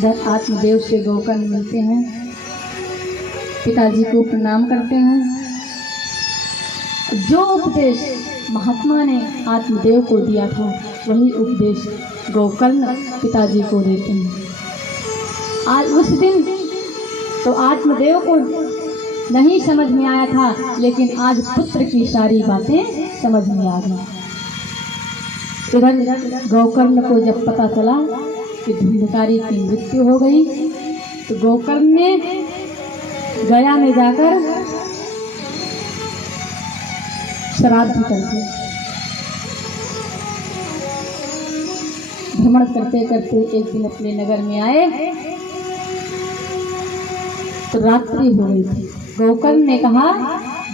जब आत्मदेव से गोकर्ण मिलते हैं, पिताजी को प्रणाम करते हैं। जो उपदेश महात्मा ने आत्मदेव को दिया था वही उपदेश गोकर्ण पिताजी को देते हैं। आज उस दिन तो आत्मदेव को नहीं समझ में आया था, लेकिन आज पुत्र की सारी बातें समझ में आ गई। इधर गोकर्ण को जब पता चला कि धुंधकारी की मृत्यु हो गई तो गोकर्ण ने गया में जाकर श्राद्ध कर दिया। भ्रमण करते करते एक दिन अपने नगर में आए तो रात्रि हो गई थी। गोकर्ण ने कहा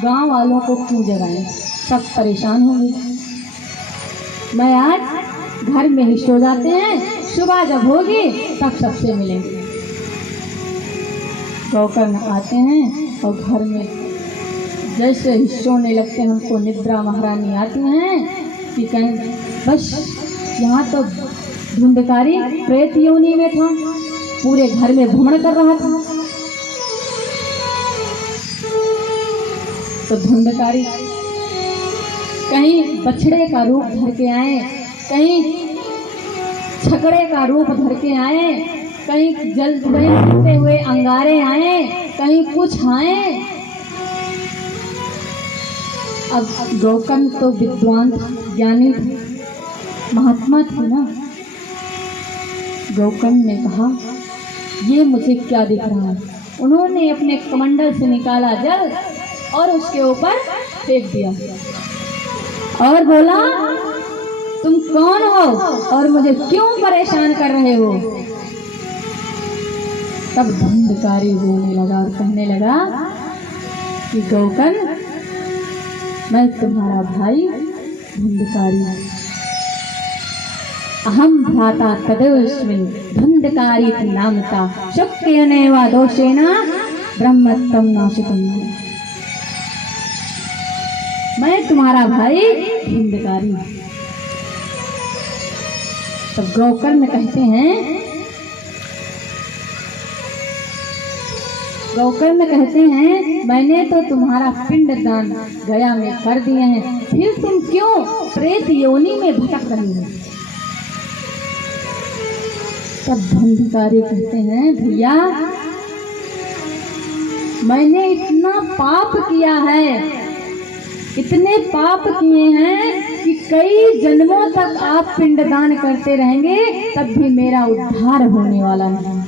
गांव वालों को क्यों जगाएं, सब परेशान होंगे। मैं आज घर में ही सो जाते हैं, सुबह जब होगी तब सबसे मिलेंगे। गोकर्ण आते हैं और घर में जैसे ही सोने लगते हैं उनको निद्रा महारानी आती हैं कि कहीं बस यहाँ तो धुंधकारी प्रेत योनि में था, पूरे घर में भ्रमण कर रहा था। तो धुंधकारी कहीं बछड़े का रूप धर के आए, कहीं छकड़े का रूप धर के आए, कहीं जलते हुए अंगारे आए, कहीं कुछ आए। अब गोकर्ण तो विद्वान ज्ञानी महात्मा थे ना। गोकर्ण ने कहा ये मुझे क्या दिख रहा है। उन्होंने अपने कमंडल से निकाला जल और उसके ऊपर फेंक दिया और बोला तुम कौन हो और मुझे क्यों परेशान कर रहे हो। तब धुंधकारी बोलने लगा और कहने लगा कि गोकर्ण मैं तुम्हारा भाई धुंधकारी, अहम भ्राता तदेवस्मिन् धुंधकारी नामता शक्येन वा दोषेण ब्रह्मत्वं नाशितम्। मैं तुम्हारा भाई धुंधकारी। तब गोकर्ण कहते हैं गोकर्ण कहते हैं मैंने तो तुम्हारा पिंड दान गया में कर दिए हैं, फिर तुम क्यों प्रेत योनि में भटक रही हो। तब धंधकारी कहते हैं भैया मैंने इतना पाप किया है, इतने पाप किए हैं कि कई जन्मों तक आप पिंडदान करते रहेंगे तब भी मेरा उद्धार होने वाला नहीं,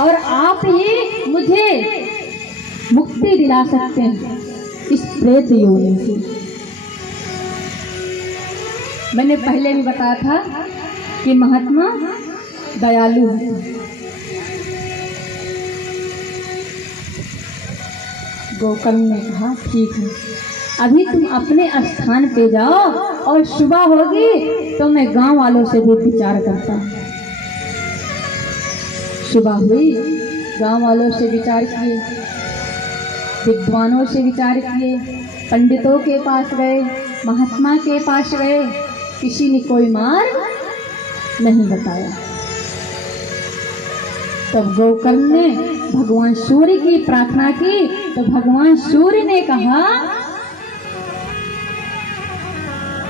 और आप ही मुझे मुक्ति दिला सकते हैं इस प्रेत योनि से। मैंने पहले भी बताया था कि महात्मा दयालु है। गोकर्ण ने कहा ठीक है, अभी तुम अपने स्थान पे जाओ और सुबह होगी तो मैं गांव वालों से भी विचार करता हूँ। सुबह हुई, गांव वालों से विचार किए, विद्वानों से विचार किए, पंडितों के पास गए, महात्मा के पास गए, किसी ने कोई मार्ग नहीं बताया। तब गोकर्ण ने भगवान सूर्य की प्रार्थना की तो भगवान सूर्य ने कहा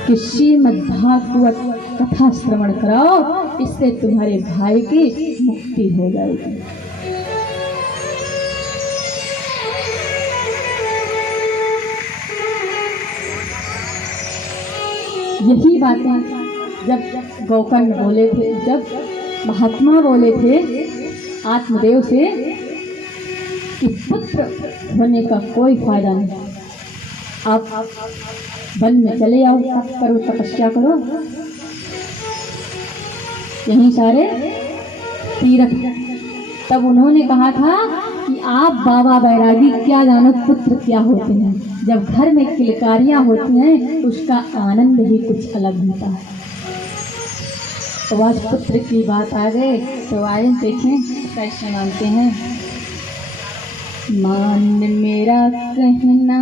कि श्रीमद्भागवत कथा श्रवण कराओ, इससे तुम्हारे भाई की मुक्ति हो जाएगी। यही बातें जब गोकर्ण बोले थे, जब महात्मा बोले थे आत्मदेव से कि पुत्र होने का कोई फायदा नहीं, आप वन में चले आओ, तप करो, तपस्या करो, यहीं सारे तीर्थ। तब उन्होंने कहा था कि आप बाबा बैरागी क्या जानो पुत्र क्या होते हैं, जब घर में किलकारियां होती हैं उसका आनंद ही कुछ अलग होता है। तो आज पुत्र की बात आ गए तो आए देखें कैसे मानते हैं। मान मेरा कहना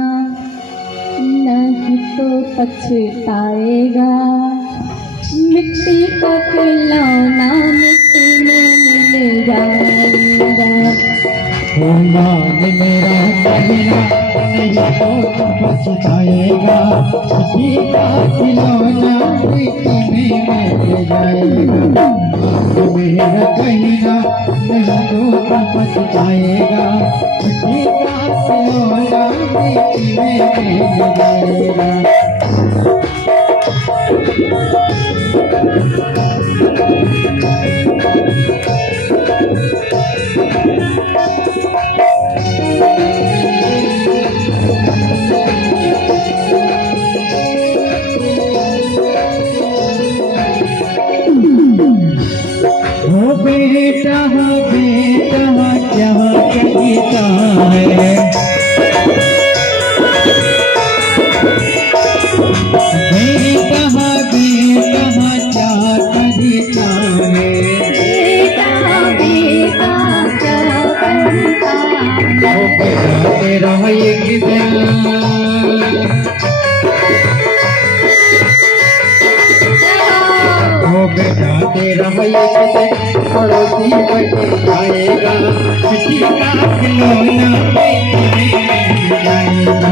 नहीं तो पछताएगा, मिट्टी का खिलौना मिट्टी में मिल जाएगा। मान मेरा कहना नहीं तो पछताएगा, मिट्टी का खिलौना मिट्टी में मिल जाएगा। मान मेरा कहना नहीं तो पछताएगा, मिट्टी का खिलौना मिट्टी में मिल जाएगा। बेटा क्या कहता है, तेरा एक बेटा तेरा पड़ोसी बन जाएगा, मिट्टी का खिलौना मिट्टी में जाएगा,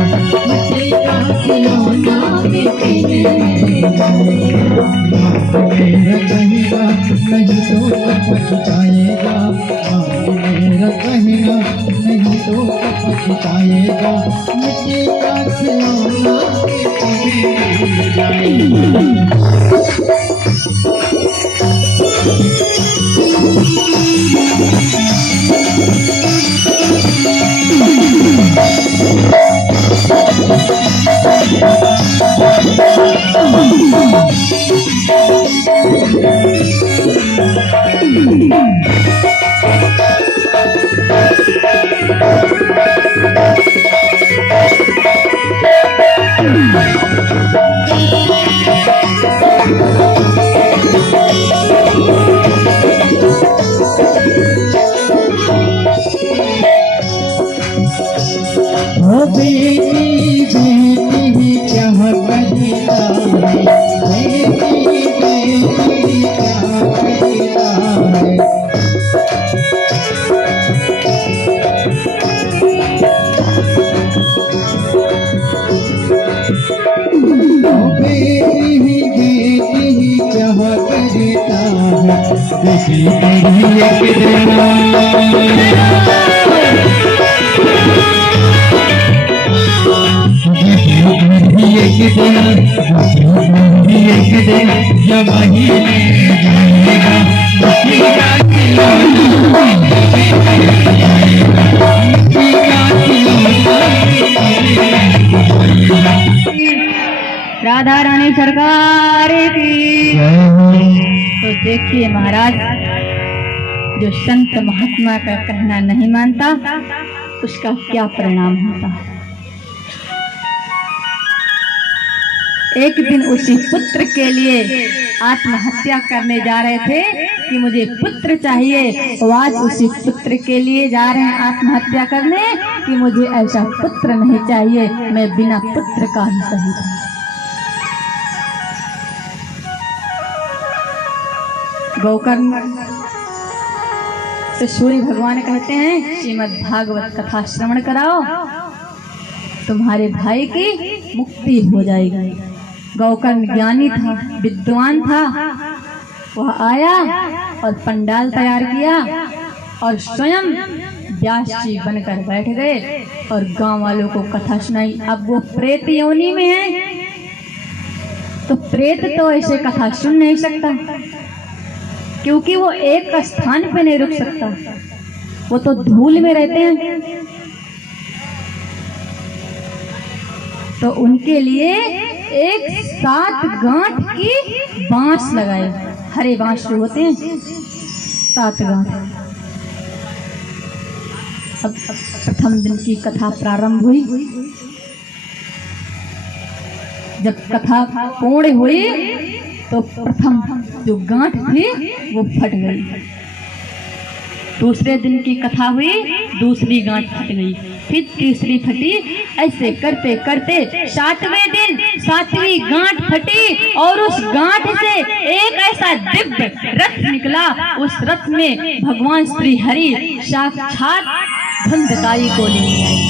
मिट्टी का खिलौना मिट्टी में जाएगा। मेरा कहना नहीं तो पछताएगा, मेरा कहना नहीं तो पछताएगा, मिट्टी का खिलौना मिट्टी में जाएगा। बेटी ही बेटी ही चाह करता है किसी भी एक दिन एक दिन जब वही जाएगा उसी का राधा रानी सरकार की। तो देखिए महाराज, जो संत महात्मा का कहना नहीं मानता उसका क्या परिणाम होता है। एक दिन उसी पुत्र के लिए आत्महत्या करने जा रहे थे कि मुझे पुत्र चाहिए, और आज उसी पुत्र के लिए जा रहे हैं आत्महत्या करने कि मुझे ऐसा पुत्र नहीं चाहिए, मैं बिना पुत्र का ही सही हूँ। गोकर्ण से सूर्य भगवान कहते हैं श्रीमद् भागवत कथा श्रवण कराओ, तुम्हारे भाई की मुक्ति हो जाएगी। गोकर्ण ज्ञानी था, विद्वान था, वह आया और पंडाल तैयार किया और स्वयं व्यास जी बनकर बैठ गए और गांव वालों को कथा सुनाई। अब वो प्रेत योनि में है, तो प्रेत तो ऐसे कथा सुन नहीं सकता, क्योंकि वो एक स्थान पे नहीं रुक सकता, वो तो धूल में रहते हैं। तो उनके लिए एक 7 गांठ की बांस लगाए, हरे बांस जो होते हैं 7 गांठ। अब प्रथम दिन की कथा प्रारंभ हुई। जब कथा पूर्ण हुई तो प्रथम जो गांठ थी वो फट गई। दूसरे दिन की कथा हुई, दूसरी गांठ फट गई, फिर तीसरी फटी। ऐसे करते करते 7वें दिन 7वीं गांठ फटी और उस गांठ से एक ऐसा दिव्य रथ निकला। उस रथ में भगवान श्री हरि साक्षात धुंधकारी को लेने आए।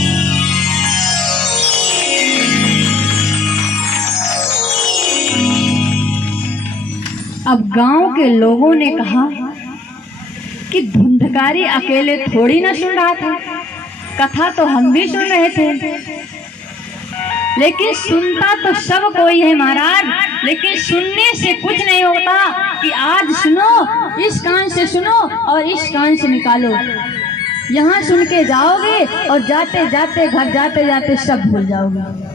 अब गांव के लोगों ने कहा कि धुंधकारी अकेले थोड़ी ना सुन रहा था, कथा तो हम भी सुन रहे थे, लेकिन सुनता तो सब कोई है महाराज, लेकिन सुनने से कुछ नहीं होता कि आज सुनो, इस कान से सुनो और इस कान से निकालो। यहाँ सुन के जाओगे और जाते जाते घर जाते जाते सब भूल जाओगे।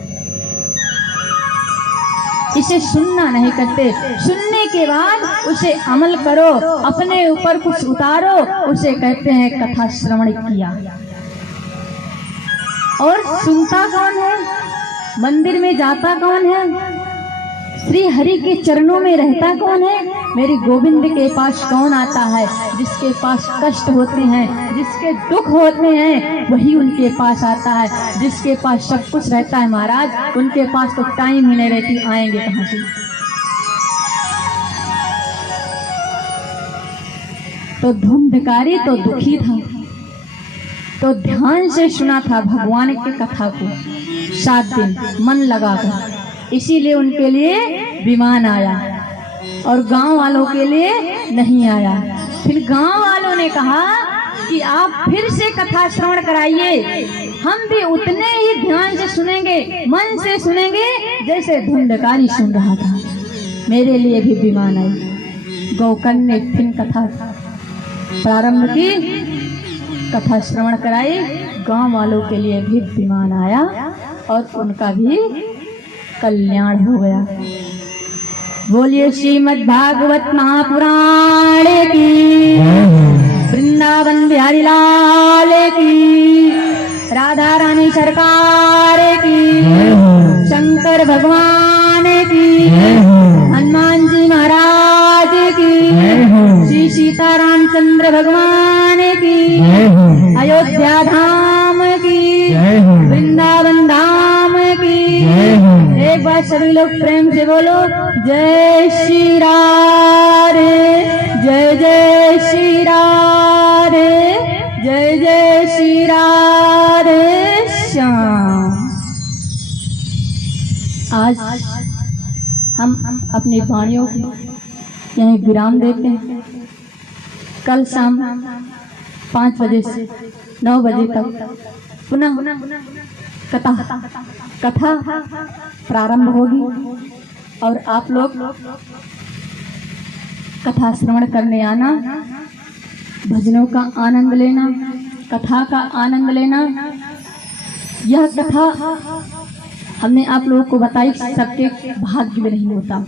इसे सुनना नहीं करते, सुनने के बाद उसे अमल करो, अपने ऊपर कुछ उतारो, उसे कहते हैं कथा श्रवण किया। और सुनता कौन है, मंदिर में जाता कौन है, श्री हरि के चरणों में रहता कौन है, मेरे गोविंद के पास कौन आता है। जिसके पास कष्ट होते हैं, जिसके दुख होते हैं, वही उनके पास आता है। जिसके पास सब कुछ रहता है महाराज, उनके पास तो टाइम ही नहीं रहती, आएंगे कहाँ से। तो धुंधकारी तो दुखी था, तो ध्यान से सुना था भगवान की कथा को 7 दिन मन लगाकर, इसीलिए उनके लिए विमान आया और गांव वालों के लिए नहीं आया। फिर गांव वालों ने कहा कि आप फिर से कथा श्रवण कराइए, हम भी उतने ही ध्यान से सुनेंगे, मन से सुनेंगे जैसे धुंधकारी सुन रहा था। मेरे लिए भी विमान आई। गोकर्ण ने फिर कथा प्रारंभ की, कथा श्रवण कराई, गांव वालों के लिए भी विमान आया और उनका भी कल्याण हो गया। बोलिए श्रीमद् भागवत महापुराण की, वृंदावन बिहारी लाल की, राधा रानी सरकार की, शंकर भगवान की, हनुमान जी महाराज की, श्री सीता रामचंद्र भगवान की, अयोध्या धाम की, वृंदावन धाम की। एक बार सभी लोग प्रेम से बोलो जय श्री राधे, जय जय श्री राधे, जय जय श्री राधे श्याम। आज हम अपनी वाणियों को यहीं विराम देते हैं। कल शाम 5 बजे से 9 बजे तक पुनः कथा प्रारंभ होगी और आप लोग कथा श्रवण करने आना, भजनों का आनंद लेना, कथा का आनंद लेना। यह कथा हमने आप लोगों को बताई, सबके भाग्य में नहीं होता,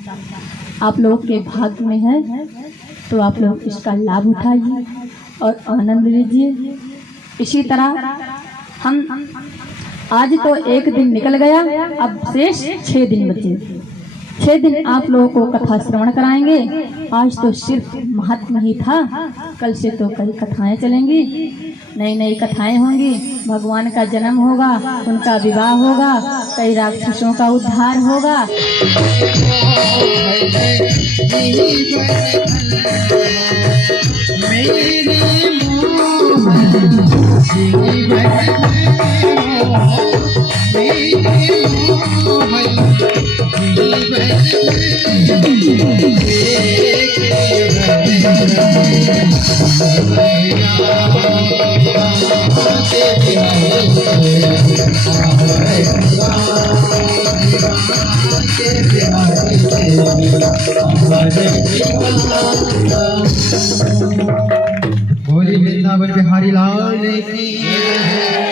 आप लोगों के भाग्य में है, तो आप लोग इसका लाभ उठाइए और आनंद लीजिए। इसी तरह हम आज तो एक दिन निकल गया, अब शेष 6 दिन बचे। 6 दिन आप लोगों को कथा श्रवण कराएंगे। आज तो सिर्फ महात्मा ही था, कल से तो कई कथाएं चलेंगी, नई नई कथाएं होंगी। भगवान का जन्म होगा, उनका विवाह होगा, कई राक्षसों का उद्धार होगा। बोली वृंदावन बिहारी लाल की